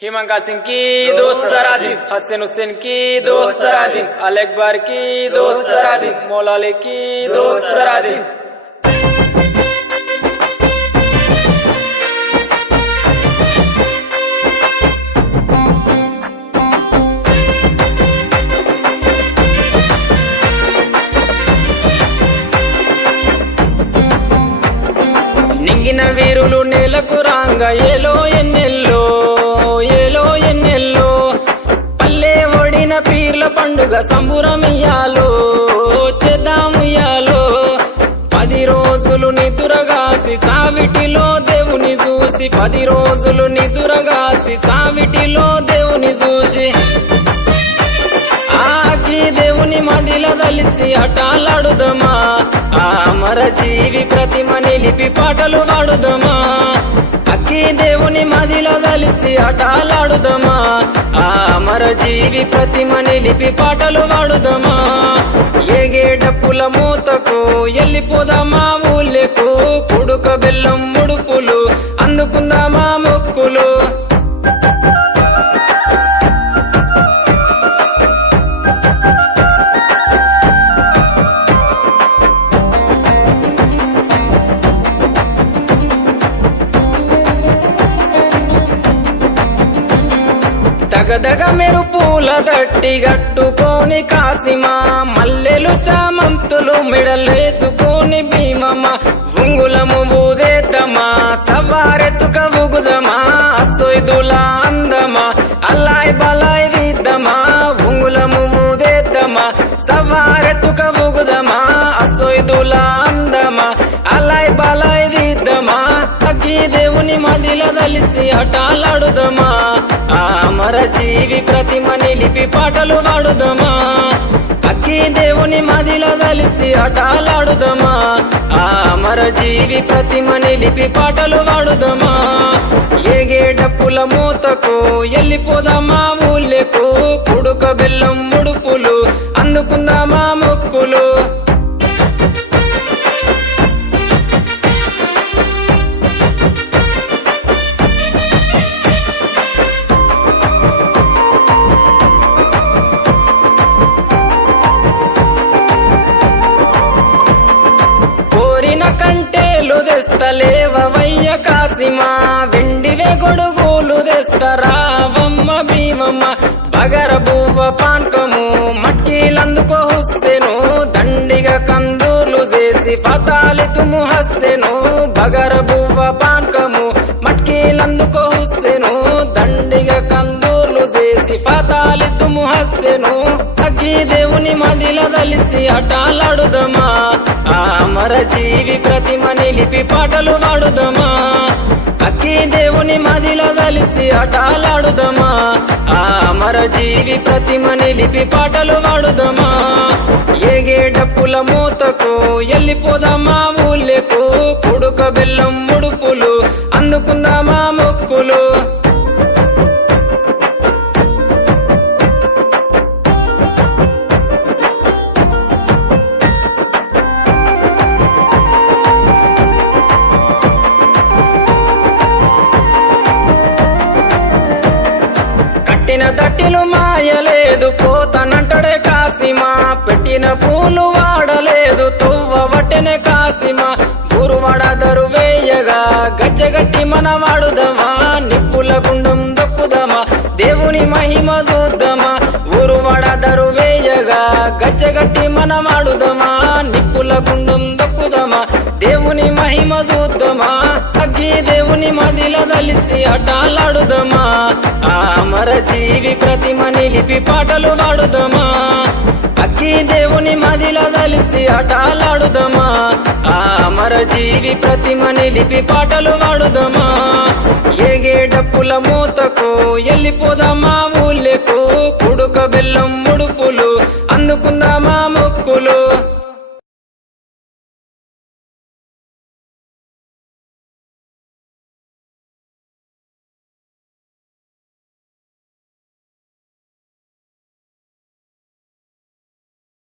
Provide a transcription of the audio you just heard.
हिमंका सिंह की दोस्त सरादी हसन हुसैन की दोस्त सरादी अल अकबर की दोस्त सरादी मौला अली की दोस्त सरादी నింగిన వీరులు నేలకు రాంగ ఏలో పండుగ సంబురమియాలో చేద్దాముయ్యాలో. పది రోజులు నిదురగాసి సావిటిలో దేవుని చూసి పది రోజులు నిదురగాసి సావిటిలో దేవుని చూసి. ఆకి దేవుని మదిల దలిసి అటాలాడుదమా? ఆ అమర జీవి ప్రతిమ నిలిపి పాటలు పాడుదమా అక్కి దేవుని మదిలో కలిసి ఆటలాడుదమా? ఆ అమర జీవి ప్రతిమ నిలిపి పాటలు పాడుదమా ఏగే డప్పుల మూతకు ఎల్లిపోదామా ఊళ్ళకు? కుడుక బెల్లం దగదగ మెరుపుల దట్టి గట్టుకోని కాసిమా మల్లెలు చామంతులు మెడలేసుకొని భీమమ్మ ఉంగులము ఊదేతమా సవారెత్తుక ఉగుదమా సొయ్దుల అందమా అల్లాయ్ బలాయ్ దిద్దమా ఉంగులము ఊదేతమా సవారెత్తుక ఉగుదమా అసొయ్దుల అందమా అల్లాయ్ బలాయ్ దిద్దమా అగ్గి దేవుని మది కలిసి అటాలాడుదమా? ఆ అమర జీవి ప్రతిమ నిలిపి పాటలు పాడుదమా అక్కి దేవుని మదిలో కలిసి అటాలాడుదమా? ఆ అమర జీవి ప్రతిమ నిలిపి పాటలు పాడుదమా ఏగే డప్పుల మూతకు వెళ్ళిపోదామా ఊళ్ళకు? కుడుక బెల్లం ముడుపులు అందుకుందామా? కుంటేలు తెస్తలేవయ్య కాసిమా వెండివే గొడుగులు తెస్తరావమ్మ భీమమ్మ. బగర బువ్వ పాన్కము మట్టిలందుకో హుస్సెను. దండిగా కందూర్లు చేసి ఫతాలితుము హస్సెను. బగర బువ్వ అగ్గి దేవుని మదిల దలిసి అటాలాడుదమా ఆ అమర జీవి ప్రతిమ నిలిపి పాటలు పాడుదమా? అక్కి దేవుని మదిల కలిసి అటాలాడుదమా ఆ అమర జీవి ప్రతిమ నిలిపి పాటలు పాడుదమా? ఏగే డప్పుల మూతకు ఎల్లిపోదామా ఊళ్ళకు? కుడుక బెల్లం ముడుపులు అందుకుందామా కట్టిన మాయలేదు పోతనంటడే కాసిమా. పెట్టిన పూలు వాడలేదు తువ్వ వట్టెనే కాసిమా. గురువాడ వాడదరు వేయగా గచ్చగట్టి మన వాడుదమా నిప్పుల గుండం దొక్కుదమా. దేవుని మహిమ నిలదలిసి అటాలాడుదమా ఆ అమర జీవి ప్రతిమ నిలిపి పాటలు పాడుదమా అక్కి దేవుని మదిలదలిసి అటాలాడుదమా ఆ అమర జీవి ప్రతిమ నిలిపి పాటలు పాడుదమా ఏగే డప్పుల మూతకు వెళ్ళిపోదామా ఊళ్ళకు? కుడుక బెల్లం ముడుపులు అందుకుందామా?